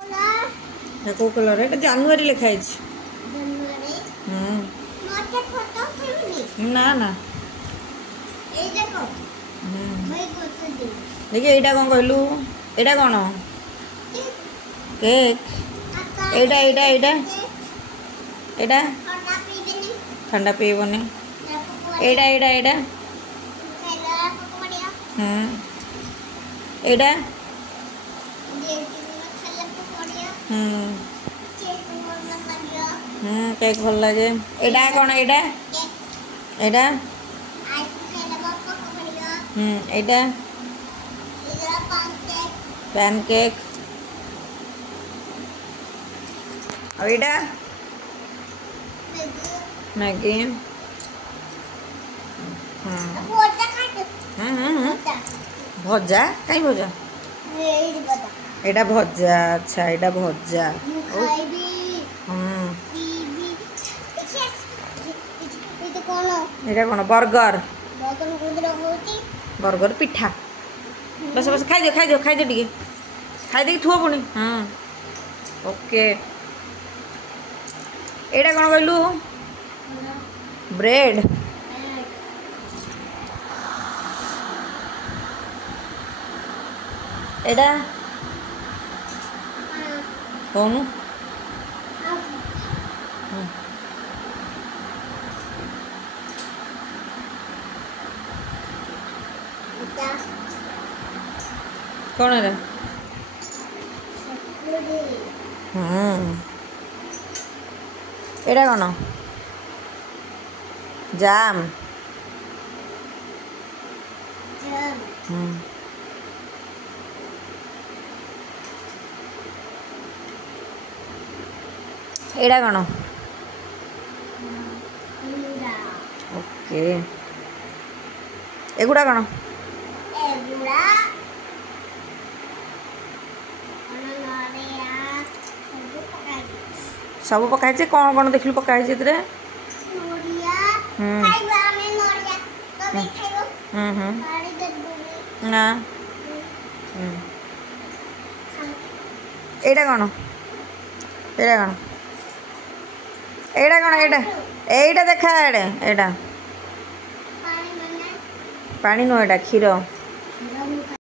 को कलर है जनवरी लिखाई ना ना देखिए यहाँ कौन कहलु यहाँ कौन केक एटा एटा एटा एटा ठंडा पीबनी एटा एटा एटा एटा केक भल लगे एटा कौन एटा एटा एटा पैन केक और एटा मैगी भजा कहीं भजा एटा भजा अच्छा एटा भजा एटा कौन बर्गर बर्गर पिठा बस बस खाई दियो टे खाई दे थुआ पुणी हाँ ओके एटा कौन कहलु ब्रेड एटा कौन कौन है एटा कौन जाम एटा कौन ओके एगुड़ा कौन सब पकाई कौन कौन देख पकाई ना एटा कौन एटा कौन एटा कौन एटा एटा देखा एडे एटा पानी नुह एटा क्षीर